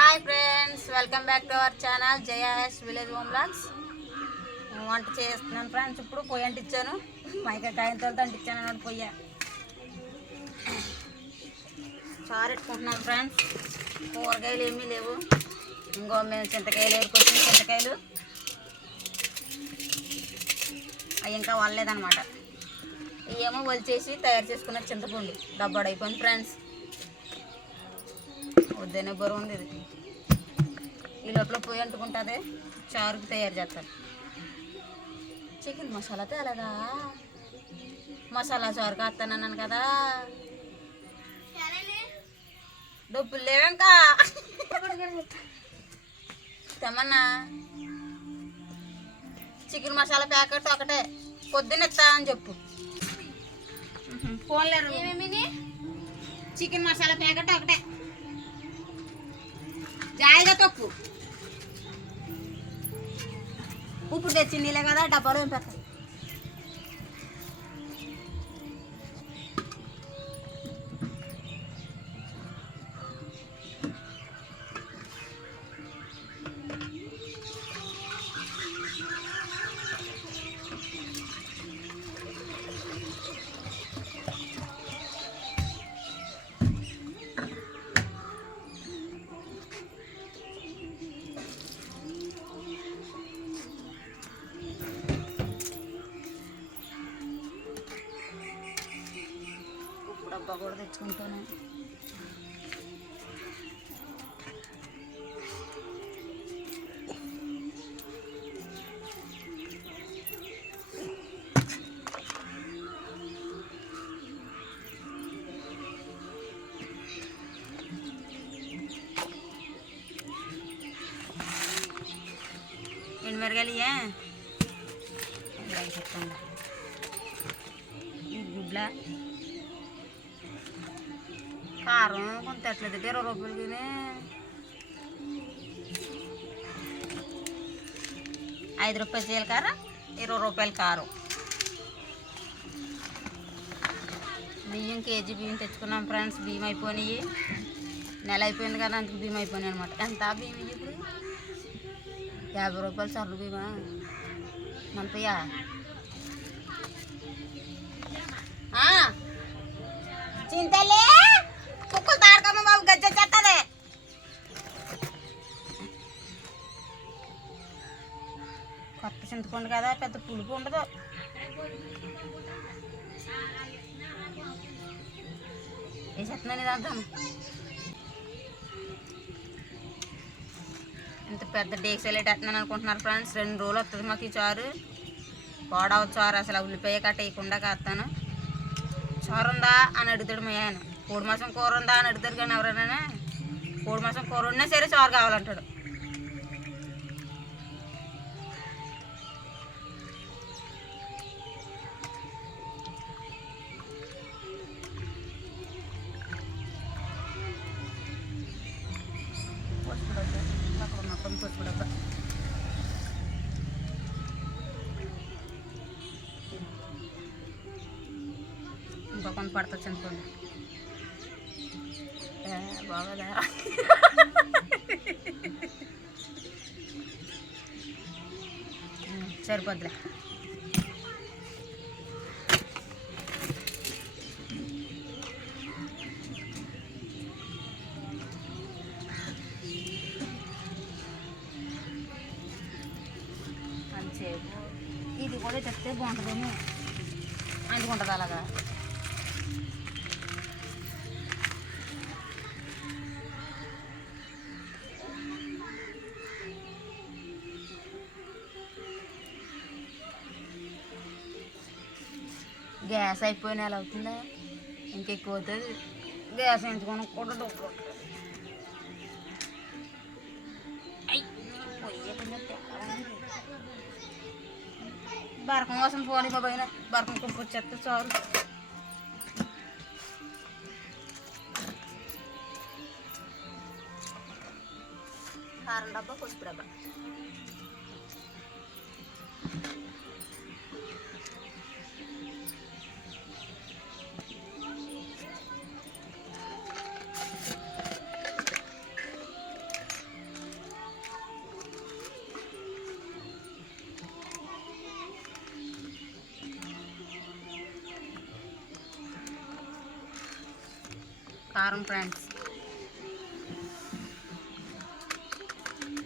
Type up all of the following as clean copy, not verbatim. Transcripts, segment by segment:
Hi friends, welcome back to our channel Jaya's village home vlogs. వంట చేస్తున్నాను friends. ఇప్పుడు పొయ్యి అంటించాను, మైకాయతో అంటించాను అన్నమాట. పొయ్య చారు పెట్టుకుంటున్నాను ఫ్రెండ్స్. కూరగాయలు ఏమీ లేవు. ఇంకో మేము చింతకాయలు ఏరుకొచ్చిన చింతకాయలు అవి ఇంకా వాళ్ళలేదన్నమాట. ఏమో వలిచేసి తయారు చేసుకున్న చింతపండు డబ్బాడు అయిపోయింది ఫ్రెండ్స్. వద్దనే బరువు ఉంది ఇది. ఈ లోపల పొయ్యి అంటుకుంటుంది, చారుకి తయారు చేస్తాను. చికెన్ మసాలా తేలదా? మసాలా చారు కాస్తానన్నాను కదా. డబ్బులు లేవింకా తెమ్మన్నా. చికెన్ మసాలా ప్యాకెట్ ఒకటే, పొద్దున్న ఇస్తా అని చెప్పు. ఫోన్లేరు. చికెన్ మసాలా ప్యాకెట్ ఒకటే, జాయిగా తొక్కు. ఉప్పు తెచ్చి నీళ్ళే కదా, డబ్బాలో ఏం పెట్ట. డబ్బా కూడా తెచ్చుకుంటాను. ఎండుమిరగాయలు చెప్తాను. గుడ్ల కారం కొంత ఎట్లేదు, 20 రూపాయలకి. 5 రూపాయలు జీలకర్ర, 20 రూపాయలు కారం. బియ్యం కేజీ బియ్యం తెచ్చుకున్నాం ఫ్రెండ్స్. బియ్యం అయిపోయినాయి, నెల అయిపోయింది కదా, అందుకు బియ్యం అయిపోయినాయి అనమాట. ఎంత బియ్యం ఇప్పుడు? 50 రూపాయలు సర్లు బియ్యమా మనపయ్యా? చింతలే కుక్కలు తాడకమ్మ బాబు, గజ్జ చెత్తదే. కొత్త చింతపండు కదా, పెద్ద పులుపు ఉండదు. వేసేస్తున్నాను ఇదంతా. ఇంత పెద్ద డేక్సీలు వేస్తున్నాను అనుకుంటున్నారు ఫ్రెండ్స్. 2 రోజులు వస్తుంది మాకు ఈ చారు. వాడవ చారు అసలు ఉల్లిపాయ కట్ట వేయకుండా కాస్తాను. చారు ఉందా అని అడుగుతాడు మా ఆయన. కోడి మాసం కూర ఉందా అని అడుగుతారు, కానీ ఎవరైనా కోడి మాసం కూర ఉన్నా సరే చారు కావాలంటాడు. పసుపు డబ్బా ఇంకా కొన్ని పడుతుంది చింతపండు. బాగా సరిపోద్దులే. అంతసేపు ఇది కూడా చెప్తే బాగుంటుందేమో అందుకుంటుంది అలాగా. గ్యాస్ అయిపోయిన ఎలా అవుతుందా? ఇంకెక్కువ అవుతుంది. గ్యాస్ ఎంచుకొని కూడా డబ్బు బరకం కోసం పోనీ మా పైన బరకం కుప్పు వచ్చేస్తే చారు. కారం డబ్బా, పసుపు డబ్బా. కారం ఫ్రెండ్స్.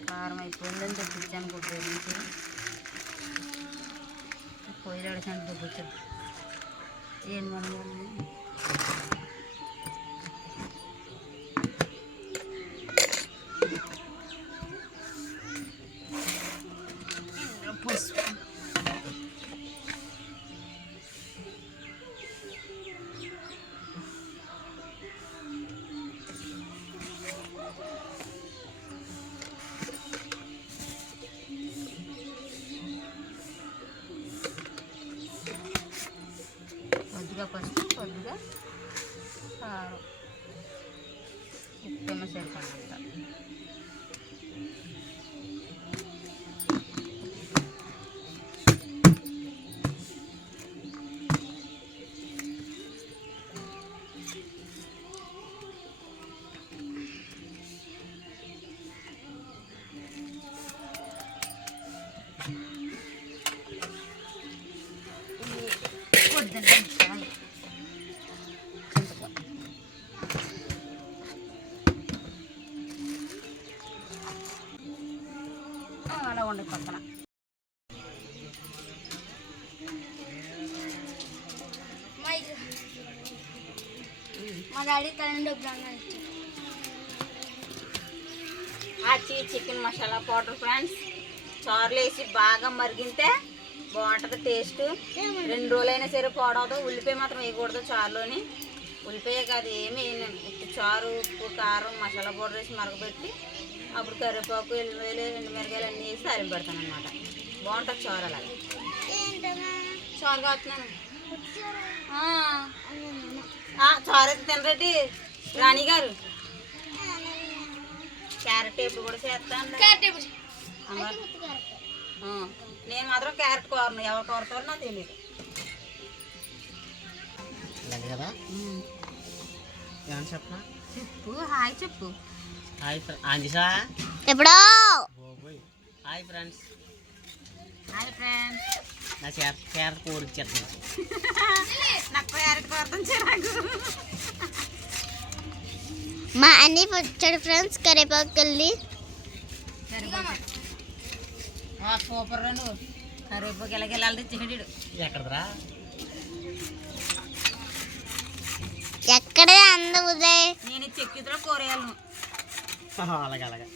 కారం అయిపోయిందని తెప్పించాను కొద్ది నుంచి. పొయ్యిలు అడిచాను తెప్పించాను. ఏం మనం పసుపు కొద్దిగా పసుపు కొద్దిగా కారం ఉప్పు సరిపడంత. అలా ఉండే పక్కన మా డాడీ కరెంట్ ఆచి చికెన్ మసాలా పౌడర్ ఫ్రెండ్స్. చారులు వేసి బాగా మరిగితే బాగుంటుంది టేస్ట్. 2 రోజులైనా సరే పాడవదు. ఉల్లిపాయ మాత్రం వేయకూడదు చారులోని. ఉల్లిపాయ కాదు ఏమి వేయను. చారు ఉప్పు కారం మసాలా పౌడర్ వేసి మరగబెట్టి అప్పుడు కరివేపాకు ఎల్లుల్లిపాయలు ఎండుమిరకాయలు అన్నీ వేసి తాలింపు పెడతాను అనమాట. బాగుంటుంది చారు. అలాగే చారు కాస్తున్నాను. చారు అయితే తినరెడ్డి రాణి గారు. క్యారెట్ ఎప్పుడు కూడా చేస్తాను. నేను మాత్రం క్యారెట్ కోరను. ఎవరు కోరతారో నాకు తెలియదు కదా. చెప్పనా చెప్పు. హాయ్ చెప్పు. హాయ్ అంజిషా. ఎప్పుడో హాయ్ ఫ్రెండ్స్. Hi friends. నా క్యారెట్ కోరి ఇచ్చేస్తాను. నాకు క్యారెట్ కోరతాం చిరాకు. మా అన్ని వచ్చాడు ఫ్రెండ్స్. కరివేపాకు వెళ్ళి సూపర్ రండు. కరివేపాకు ఎలాగెళ్ళాలి చికెడు. ఎక్కడరా ఎక్కడే అంద ఉదయ్. నేను చెక్కితో కూరేయాలను. అలాగే అలాగే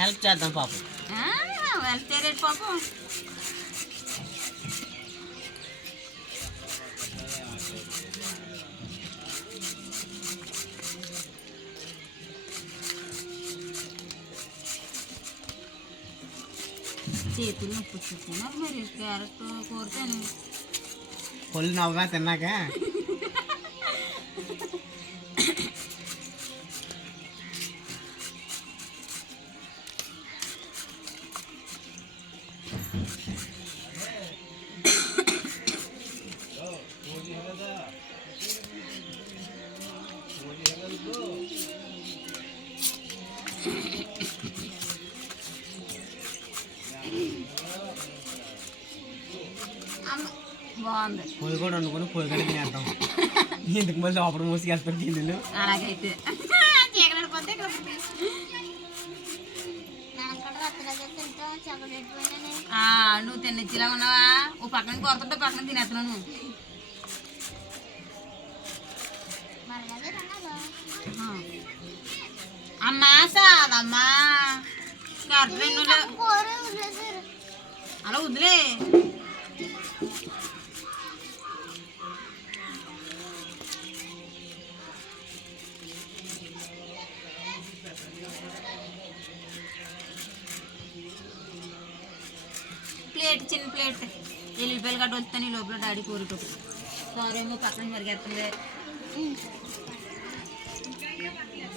హెల్ప్ చేద్దాం పాపం. వెళ్తే రేటు పాపం. చేతులు నొప్పి వచ్చేస్తున్నారు మరి క్యారెట్ కోరుతాను. పొల్లు నవ్వా తిన్నాక. బాగుంది. పొయ్యి కూడా వండుకొని పొయ్యి కూడా తినేద్దాం. ఎందుకు మళ్ళీ లోపల మూసుకెళ్తారు గిన్నెలు. అలాగైతే చీకటిపోతే నువ్వు తినచ్చిలా ఉన్నావా? ఓ పక్కన కొరతుంటే పక్కన తినేస్తున్నాను. అమ్మా సాదమ్మా కరెంట్ అలా వదిలే. ప్లేట్ చిన్న ప్లేట్ ఎల్లిపాయలు గడ్డ వస్తాను. ఈ లోపల డాడీ కూరతో కూరేమో పక్కన మరిగేస్తుంది.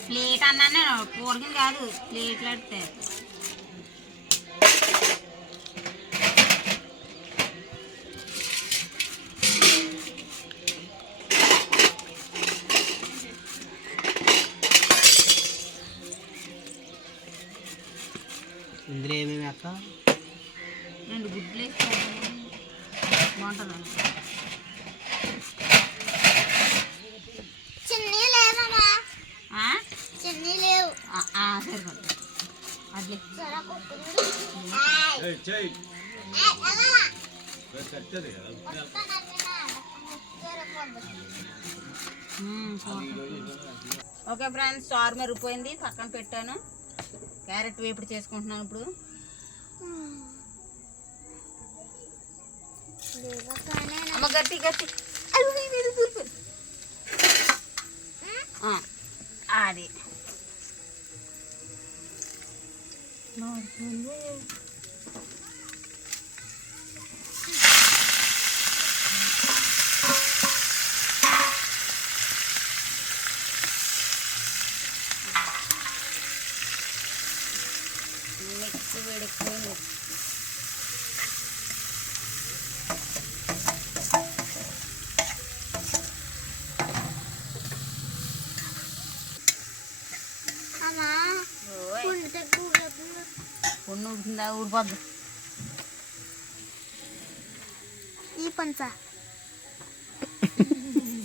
ప్లేట్ అన్నాను కూరకి కాదు ప్లేట్లు అడితే. ఇందులో ఏమేమి అక్క? 2 గుడ్లు వేసుకోవాలి. బాగుంటుంది. ఓకే ఫ్రెండ్స్, చారు మెరిగిపోయింది, పక్కన పెట్టాను. క్యారెట్ వేపుడు చేసుకుంటున్నాను ఇప్పుడు. అమ్మ గట్టి గట్టి అది మిక్సీ వేడెక్కువ. పొన్ను ఊడుతుందా? ఊడిపోద్దు. ఈ పంచ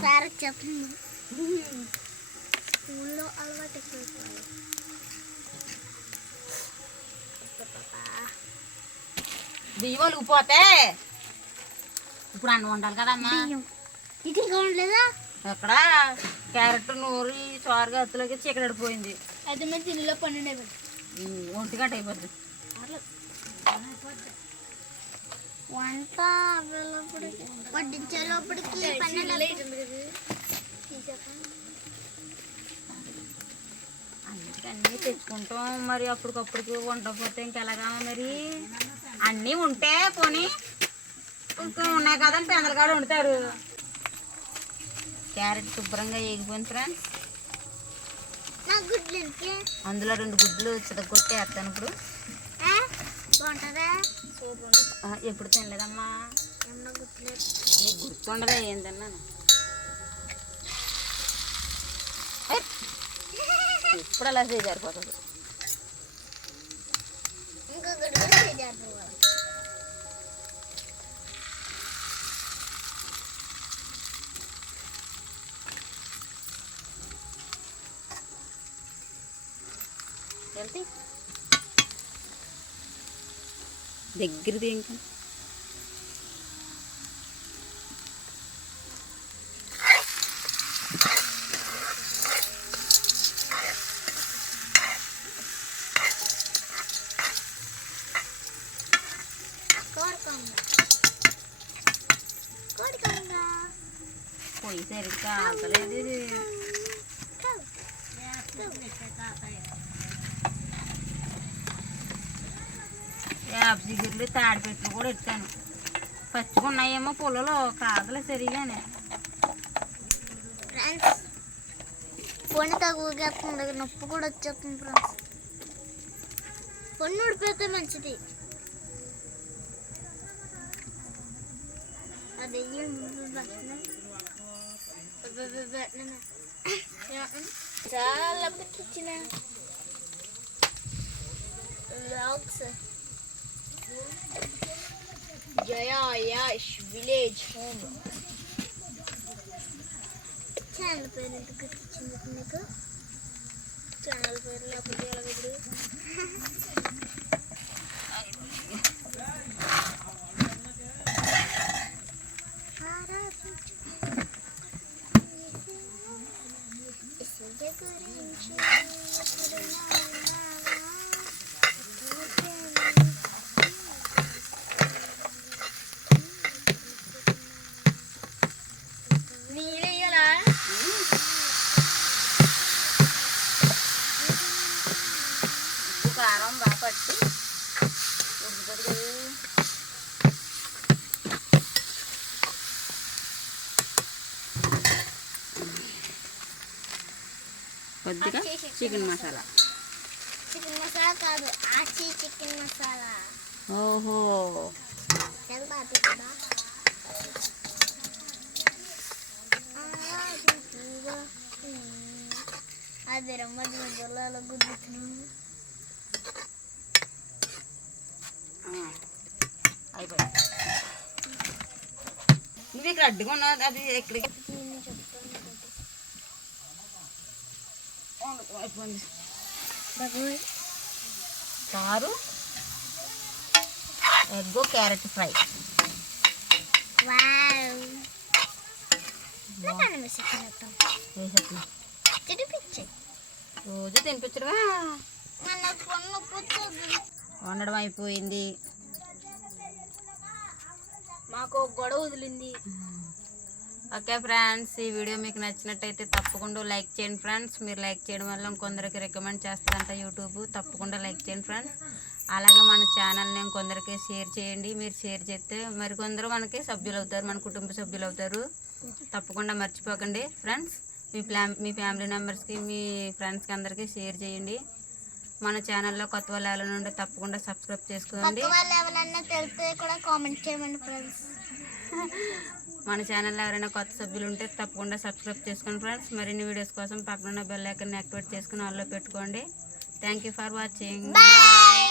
సార్ చెప్తుంది స్కూల్లో అలవాటు ఎక్కువైపోయింది. బియ్యం ఒలిగిపోతే ఇప్పుడు అన్నం వండాలి కదమ్మా. ఇది కావట్లేదా? ఎక్కడ క్యారెట్ నూరి చారుగా అత్తులోకి చీకటిపోయింది. అయితే మరి తిల్లులో 12 అయిపోయింది. 1 గంట అయిపోద్ది. వంట వడ్డించేలోపటికి 12 అయిపోయింది. అన్నీ తెచ్చుకుంటాం, మరి అప్పటికప్పటికి వండకపోతే ఇంకెలాగా? మరి అన్నీ ఉంటే పోనీ ఇంకా ఉన్నాయి కదని పెందల కాడ వండుతారు. క్యారెట్ శుభ్రంగా వేగిపోయింది ఫ్రెండ్స్. అందులో 2 గుడ్లు చితగొట్టేస్తాను ఇప్పుడు. ఎప్పుడు తినలేదమ్మా, నీకు గుర్తుండదా ఏం తిన్నాను? ఇప్పుడు అలా సరిపోతుంది. వెళ్తే దగ్గరది ఇంకా పొయ్యి సరిగ్గా ఆగలేదు. ఇది యాప్ జిగుర్లు తాడిపెట్లు కూడా ఎత్తాను. పచ్చుకున్నాయేమో పొలలో, కాదలే సరిగానే. పొన్ను తగ్గుతుంది, నొప్పి కూడా వచ్చేస్తుంది ఫ్రెండ్స్. పొన్ను ఉడిపోతే మంచిది. అదే చాలా పెట్టించిన జయా యాష్ విలేజ్ హోమ్ ఛానల్ పేరు ఎందుకు వచ్చింది నీకు? ఛానల్ పేరు లేకపోతే ఎలాగప్పుడు కారం బాగా పట్టి ఉడుకుతుంది. కొద్దిగా చికెన్ మసాలా. చికెన్ మసాలా కాదు, ఆచి చికెన్ మసాలా. ఓహో, అదే మధ్య మధ్యలో అలా గుద్దుతున్నాను. అయిపోయింది. నువ్వు ఇక్కడ అడ్డుగా ఉన్నావు, అది ఎక్కడికి అయిపోయింది. చారు, ఎగ్, క్యారెట్ ఫ్రై. వావ్ నాన్న మిస్సెక్కినట్టు వేసేస్తున్నా. తినిపించే రోజు తినిపించడమా? మన పొన్ను కూర్చోదు. వండడం అయిపోయింది. మాకు గొడవ వదిలింది. ఓకే ఫ్రెండ్స్, ఈ వీడియో మీకు నచ్చినట్టయితే తప్పకుండా లైక్ చేయండి ఫ్రెండ్స్. మీరు లైక్ చేయడం వల్ల ఇంకొందరికి రికమెండ్ చేస్తారంట యూట్యూబ్. తప్పకుండా లైక్ చేయండి ఫ్రెండ్స్. అలాగే మన ఛానల్ని ఇంకొందరికి షేర్ చేయండి. మీరు షేర్ చేస్తే మరికొందరు మనకి సభ్యులు అవుతారు, మన కుటుంబ సభ్యులు అవుతారు. తప్పకుండా మర్చిపోకండి ఫ్రెండ్స్. మీ ఫ్యామిలీ మెంబర్స్కి, మీ ఫ్రెండ్స్కి అందరికీ షేర్ చేయండి. మన ఛానల్లో కొత్త వాళ్ళు ఎవరైనా ఉంటే తప్పకుండా సబ్స్క్రైబ్ చేసుకోండి. వాళ్ళు ఎవరన్నా తెలిస్తే కూడా కామెంట్ చేయండి ఫ్రెండ్స్. మన ఛానల్లో ఎవరైనా కొత్త సభ్యులు ఉంటే తప్పకుండా సబ్స్క్రైబ్ చేసుకోండి ఫ్రెండ్స్. మరిన్ని వీడియోస్ కోసం పక్కన బెల్ ఐకాన్ని యాక్టివేట్ చేసుకుని ఆన్లో పెట్టుకోండి. Thank you for watching. Bye.